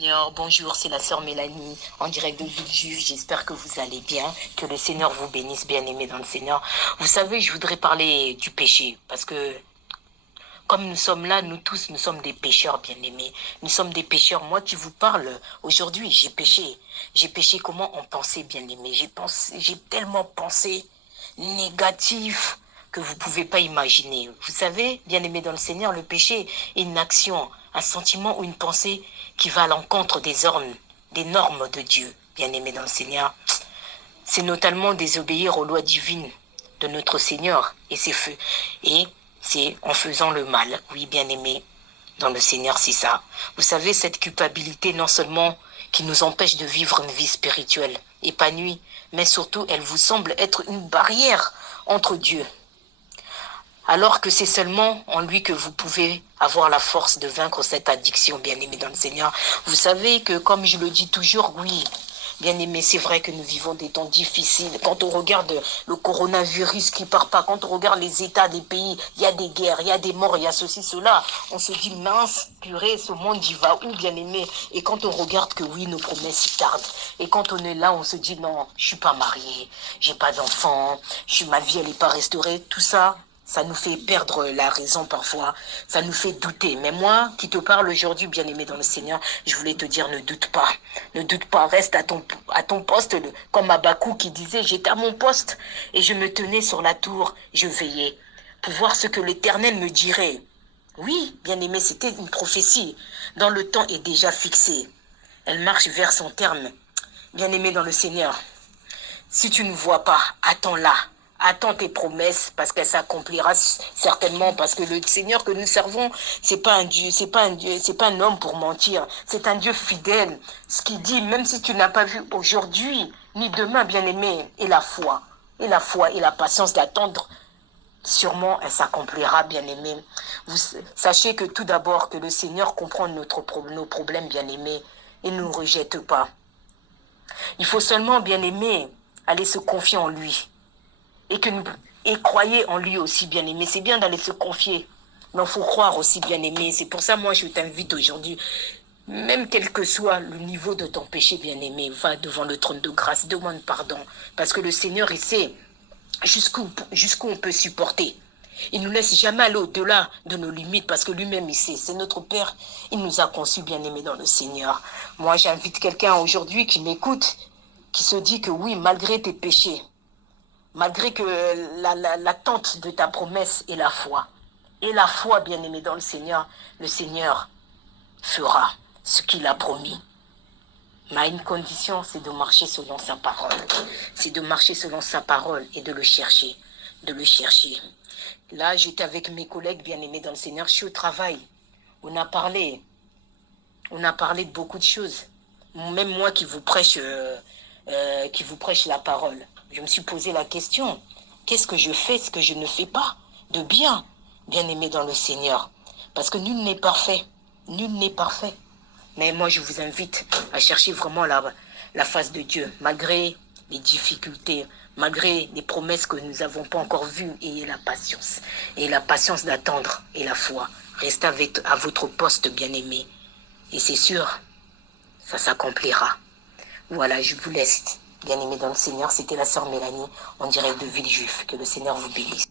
Seigneur, bonjour, c'est la sœur Mélanie en direct de Villejuif. J'espère que vous allez bien, que le Seigneur vous bénisse, bien-aimés dans le Seigneur. Vous savez, je voudrais parler du péché parce que comme nous sommes là, nous tous, nous sommes des pécheurs, bien-aimés. Nous sommes des pécheurs. Moi qui vous parle, aujourd'hui, j'ai péché. J'ai péché comment en penser, bien-aimés. J'ai tellement pensé négatif que vous ne pouvez pas imaginer. Vous savez, bien-aimés dans le Seigneur, le péché est une action, un sentiment ou une pensée qui va à l'encontre des normes de Dieu, bien-aimés dans le Seigneur. C'est notamment désobéir aux lois divines de notre Seigneur et ses feux. Et c'est en faisant le mal, oui, bien-aimé, dans le Seigneur, c'est ça. Vous savez, cette culpabilité, non seulement qui nous empêche de vivre une vie spirituelle épanouie, mais surtout, elle vous semble être une barrière entre Dieu. Alors que c'est seulement en lui que vous pouvez avoir la force de vaincre cette addiction, bien-aimé dans le Seigneur. Vous savez que, comme je le dis toujours, oui, bien-aimé, c'est vrai que nous vivons des temps difficiles. Quand on regarde le coronavirus qui part pas, quand on regarde les états des pays, il y a des guerres, il y a des morts, il y a ceci, cela. On se dit, mince, purée, ce monde y va où, bien-aimé? Et quand on regarde que oui, nos promesses tardent. Et quand on est là, on se dit, non, je suis pas marié, j'ai pas d'enfant, ma vie, elle n'est pas restaurée. Tout ça, ça nous fait perdre la raison parfois, ça nous fait douter. Mais moi, qui te parle aujourd'hui, bien-aimé dans le Seigneur, je voulais te dire, ne doute pas, reste à ton poste, comme Abakou qui disait, j'étais à mon poste et je me tenais sur la tour, je veillais, pour voir ce que l'Éternel me dirait. Oui, bien-aimé, c'était une prophétie, dont le temps est déjà fixé. Elle marche vers son terme. Bien-aimé dans le Seigneur, si tu ne vois pas, attends-la. Attends tes promesses parce qu'elle s'accomplira certainement parce que le Seigneur que nous servons, c'est pas un Dieu, c'est pas un Dieu, c'est pas un homme pour mentir. C'est un Dieu fidèle. Ce qu'il dit, même si tu n'as pas vu aujourd'hui ni demain, bien-aimé, et la foi et la patience d'attendre, sûrement elle s'accomplira, bien-aimé. Vous sachez que tout d'abord que le Seigneur comprend nos problèmes, bien-aimé, et ne nous rejette pas. Il faut seulement, bien-aimé, aller se confier en lui. Et croyez en lui aussi, bien-aimé. C'est bien d'aller se confier. Mais il faut croire aussi, bien-aimé. C'est pour ça, moi, je t'invite aujourd'hui. Même quel que soit le niveau de ton péché, bien-aimé, va devant le trône de grâce, demande pardon. Parce que le Seigneur, il sait jusqu'où on peut supporter. Il ne nous laisse jamais aller au-delà de nos limites parce que lui-même, il sait. C'est notre Père. Il nous a conçus, bien-aimés, dans le Seigneur. Moi, j'invite quelqu'un aujourd'hui qui m'écoute, qui se dit que oui, malgré tes péchés, malgré que l'attente de ta promesse est la foi. Et la foi, bien-aimé dans le Seigneur fera ce qu'il a promis. Mais à une condition, c'est de marcher selon sa parole. C'est de marcher selon sa parole et de le chercher. De le chercher. Là, j'étais avec mes collègues bien-aimés dans le Seigneur. Je suis au travail. On a parlé de beaucoup de choses. Même moi qui vous prêche la parole. Je me suis posé la question, qu'est-ce que je fais, ce que je ne fais pas de bien, bien-aimé dans le Seigneur? Parce que nul n'est parfait, nul n'est parfait. Mais moi, je vous invite à chercher vraiment la face de Dieu, malgré les difficultés, malgré les promesses que nous n'avons pas encore vues, ayez la patience d'attendre et la foi. Restez à votre poste, bien-aimé. Et c'est sûr, ça s'accomplira. Voilà, je vous laisse. Bien-aimés dans le Seigneur, c'était la sœur Mélanie en direct de Villejuif. Que le Seigneur vous bénisse.